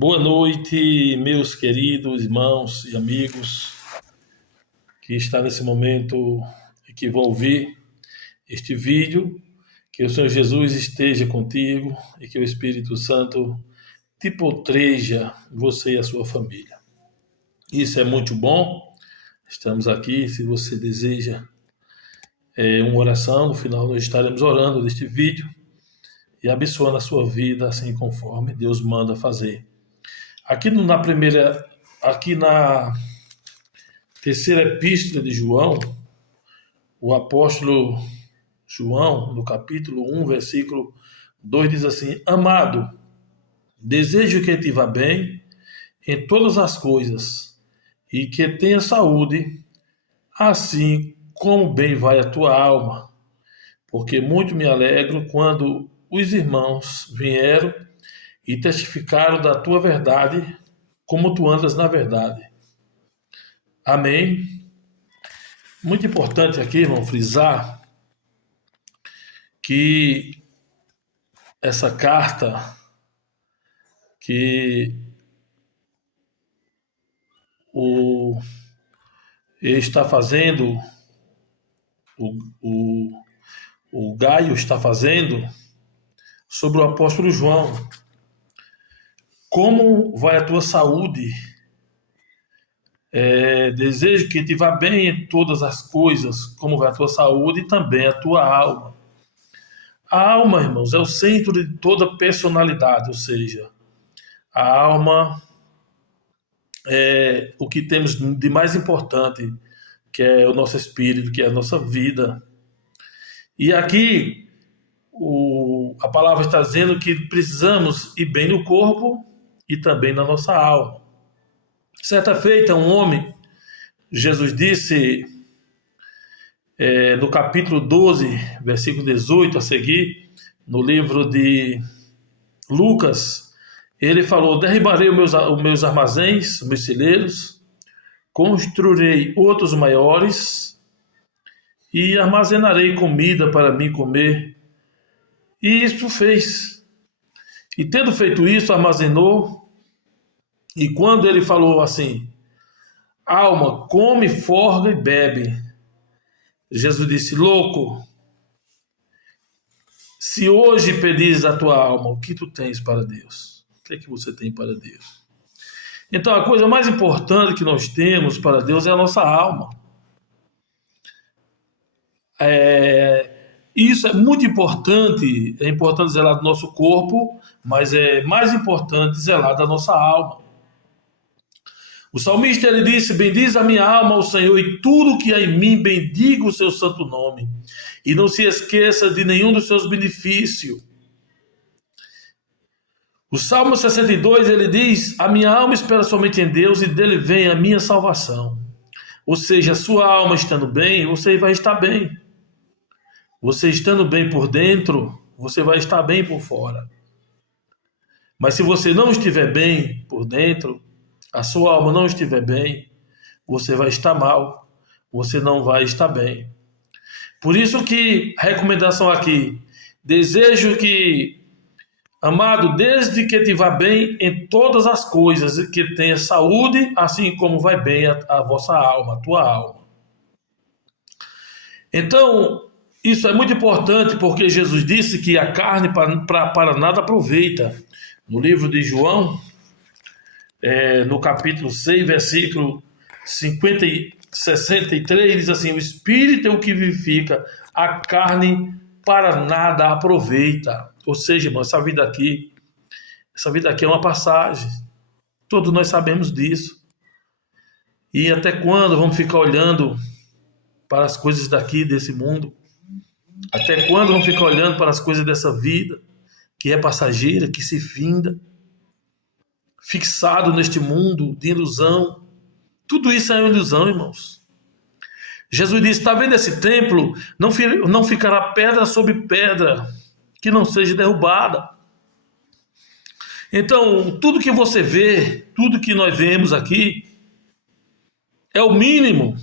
Boa noite, meus queridos irmãos e amigos que estão nesse momento e que vão ouvir este vídeo. Que o Senhor Jesus esteja contigo e que o Espírito Santo te proteja, você e a sua família. Isso é muito bom. Estamos aqui, se você deseja uma oração, no final nós estaremos orando neste vídeo e abençoando a sua vida assim conforme Deus manda fazer. Aqui na terceira epístola de João, o apóstolo João, no capítulo 1, versículo 2, diz assim: Amado, desejo que te vá bem em todas as coisas e que tenha saúde, assim como bem vai a tua alma, porque muito me alegro quando os irmãos vieram e testificaram da tua verdade, como tu andas na verdade. Amém. Muito importante aqui, irmão, frisar que essa carta que ele está fazendo, o Gaio está fazendo sobre o apóstolo João. Como vai a tua saúde? Desejo que te vá bem em todas as coisas, como vai a tua saúde e também a tua alma. A alma, irmãos, é o centro de toda personalidade, ou seja, a alma é o que temos de mais importante, que é o nosso espírito, que é a nossa vida. E aqui a palavra está dizendo que precisamos ir bem no corpo e também na nossa alma. Certa feita, um homem, Jesus disse no capítulo 12, versículo 18 a seguir, no livro de Lucas, ele falou: derribarei os meus armazéns, os meus celeiros, construirei outros maiores e armazenarei comida para mim comer. E isso fez. E tendo feito isso, armazenou. E quando ele falou assim: alma, come, forga e bebe, Jesus disse: louco, se hoje pedires a tua alma, o que tu tens para Deus? O que é que você tem para Deus? Então a coisa mais importante que nós temos para Deus é a nossa alma. Isso é muito importante. É importante zelar do nosso corpo, mas é mais importante zelar da nossa alma. O salmista, ele disse: bendiz a minha alma ao Senhor e tudo que há em mim bendiga o seu santo nome. E não se esqueça de nenhum dos seus benefícios. O Salmo 62, ele diz: a minha alma espera somente em Deus e dele vem a minha salvação. Ou seja, a sua alma estando bem, você vai estar bem. Você estando bem por dentro, você vai estar bem por fora. Mas se você não estiver bem por dentro, a sua alma não estiver bem, você vai estar mal, você não vai estar bem. Por isso que a recomendação aqui: desejo que, amado, desde que te vá bem em todas as coisas, que tenha saúde, assim como vai bem a vossa alma, a tua alma. Então, isso é muito importante, porque Jesus disse que a carne para nada aproveita. No livro de João, no capítulo 6, versículo 63, diz assim: o Espírito é o que vivifica, a carne para nada aproveita. Ou seja, irmão, essa vida aqui é uma passagem. Todos nós sabemos disso. E até quando vamos ficar olhando para as coisas daqui, desse mundo? Até quando vamos ficar olhando para as coisas dessa vida, que é passageira, que se finda? Fixado neste mundo de ilusão. Tudo isso é uma ilusão, irmãos. Jesus disse: está vendo esse templo? Não ficará pedra sobre pedra que não seja derrubada. Então, tudo que você vê, tudo que nós vemos aqui, é o mínimo.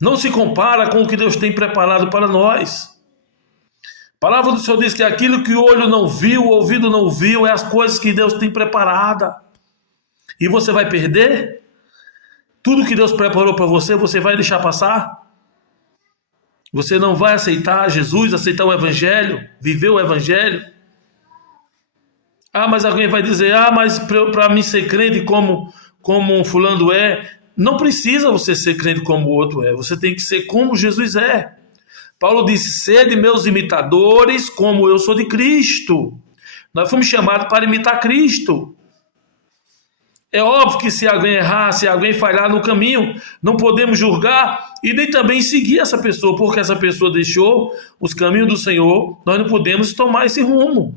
Não se compara com o que Deus tem preparado para nós. palavra do Senhor diz que aquilo que o olho não viu, o ouvido não viu, é as coisas que Deus tem preparada. E você vai perder? Tudo que Deus preparou para você, você vai deixar passar? Você não vai aceitar Jesus, aceitar o Evangelho, viver o Evangelho? Ah, mas alguém vai dizer, mas para mim ser crente como um fulano é, não precisa você ser crente como o outro é, você tem que ser como Jesus é. Paulo disse, sede meus imitadores como eu sou de Cristo. Nós fomos chamados para imitar Cristo. É óbvio que se alguém errar, se alguém falhar no caminho, não podemos julgar e nem também seguir essa pessoa, porque essa pessoa deixou os caminhos do Senhor, nós não podemos tomar esse rumo.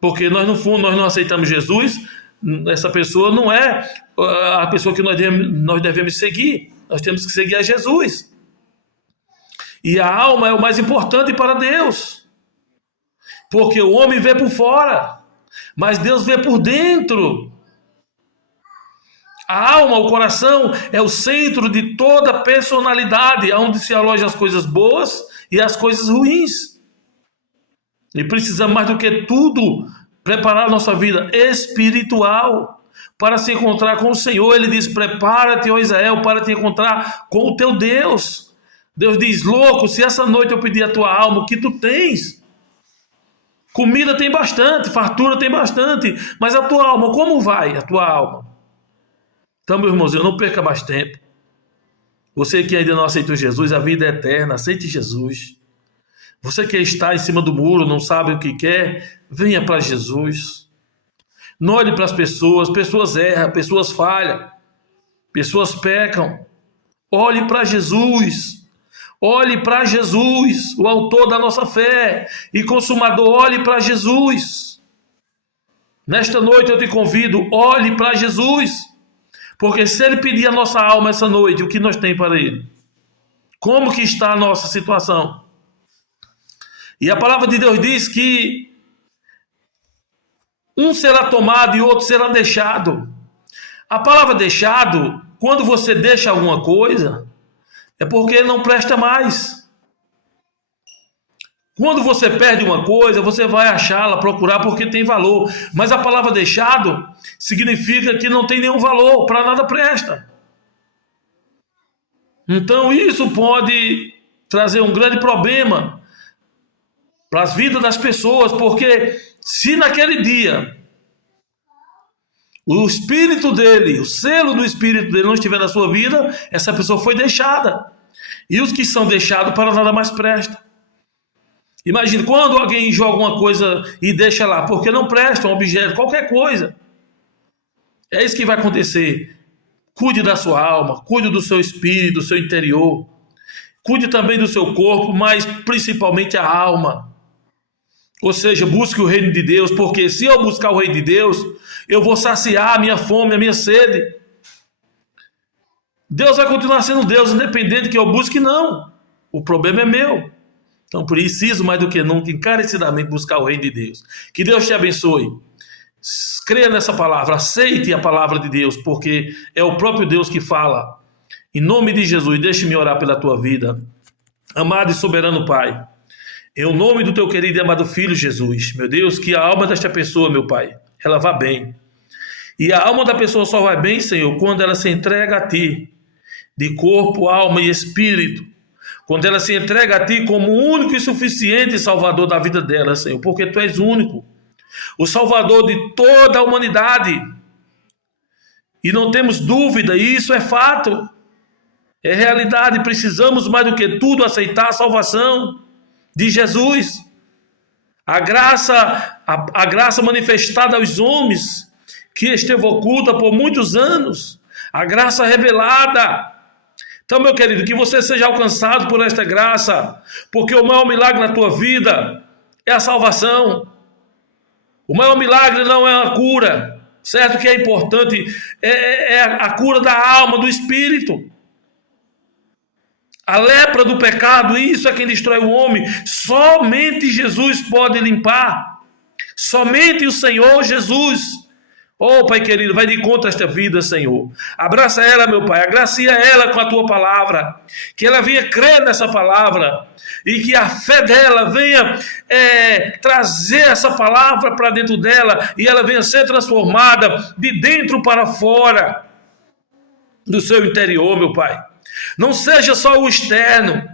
Porque nós não aceitamos Jesus, essa pessoa não é a pessoa que nós devemos seguir, nós temos que seguir a Jesus. E a alma é o mais importante para Deus, porque o homem vê por fora, mas Deus vê por dentro. A alma, o coração, é o centro de toda a personalidade, onde se alojam as coisas boas e as coisas ruins. E precisamos mais do que tudo preparar a nossa vida espiritual para se encontrar com o Senhor. Ele diz, prepara-te, ó Israel, para te encontrar com o teu Deus. Deus diz, louco, se essa noite eu pedir a tua alma, o que tu tens? Comida tem bastante, fartura tem bastante, mas a tua alma, como vai a tua alma? Então, meus irmãos, eu não perca mais tempo. Você que ainda não aceitou Jesus, a vida é eterna, aceite Jesus. Você que está em cima do muro, não sabe o que quer, venha para Jesus. Não olhe para as pessoas, pessoas erram, pessoas falham, pessoas pecam. Olhe para Jesus. Olhe para Jesus, o autor da nossa fé e consumador. Olhe para Jesus. Nesta noite eu te convido, olhe para Jesus. Porque se ele pedir a nossa alma essa noite, o que nós temos para ele? Como que está a nossa situação? E a palavra de Deus diz que um será tomado e outro será deixado. A palavra deixado, quando você deixa alguma coisa, é porque não presta mais. Quando você perde uma coisa, você vai achá-la, procurar porque tem valor. Mas a palavra deixado significa que não tem nenhum valor, para nada presta. Então isso pode trazer um grande problema para as vidas das pessoas, porque se naquele dia o espírito dele, o selo do espírito dele não estiver na sua vida, essa pessoa foi deixada. E os que são deixados para nada mais presta. Imagine quando alguém joga alguma coisa e deixa lá, porque não presta um objeto, qualquer coisa. É isso que vai acontecer. Cuide da sua alma, cuide do seu espírito, do seu interior. Cuide também do seu corpo, mas principalmente a alma. Ou seja, busque o reino de Deus, porque se eu buscar o reino de Deus, eu vou saciar a minha fome, a minha sede. Deus vai continuar sendo Deus, independente que eu busque, não. O problema é meu. Então preciso mais do que nunca encarecidamente buscar o reino de Deus. Que Deus te abençoe. Creia nessa palavra, aceite a palavra de Deus, porque é o próprio Deus que fala. Em nome de Jesus, deixe-me orar pela tua vida. Amado e soberano Pai, em nome do teu querido e amado Filho Jesus, meu Deus, que a alma desta pessoa, meu Pai, ela vá bem. E a alma da pessoa só vai bem, Senhor, quando ela se entrega a Ti, de corpo, alma e espírito. Quando ela se entrega a Ti como o único e suficiente Salvador da vida dela, Senhor, porque Tu és único, o Salvador de toda a humanidade. E não temos dúvida, e isso é fato, é realidade. Precisamos mais do que tudo aceitar a salvação de Jesus. A graça manifestada aos homens, que esteve oculta por muitos anos, a graça revelada. Então, meu querido, que você seja alcançado por esta graça, porque o maior milagre na tua vida é a salvação. O maior milagre não é a cura, certo que é importante, é a cura da alma, do espírito. A lepra do pecado, isso é quem destrói o homem. Somente Jesus pode limpar. Somente o Senhor Jesus, Oh, Pai querido, vai de encontro a esta vida, Senhor. Abraça ela, meu Pai. Agracia ela com a tua palavra. Que ela venha crer nessa palavra. E que a fé dela venha trazer essa palavra para dentro dela. E ela venha ser transformada de dentro para fora do seu interior, meu Pai. Não seja só o externo.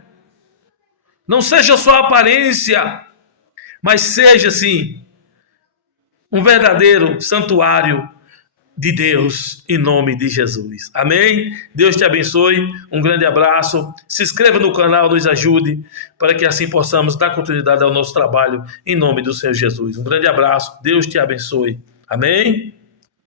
Não seja só a aparência. Mas seja, sim, um verdadeiro santuário de Deus, em nome de Jesus. Amém? Deus te abençoe, um grande abraço, se inscreva no canal, nos ajude, para que assim possamos dar continuidade ao nosso trabalho, em nome do Senhor Jesus. Um grande abraço, Deus te abençoe. Amém?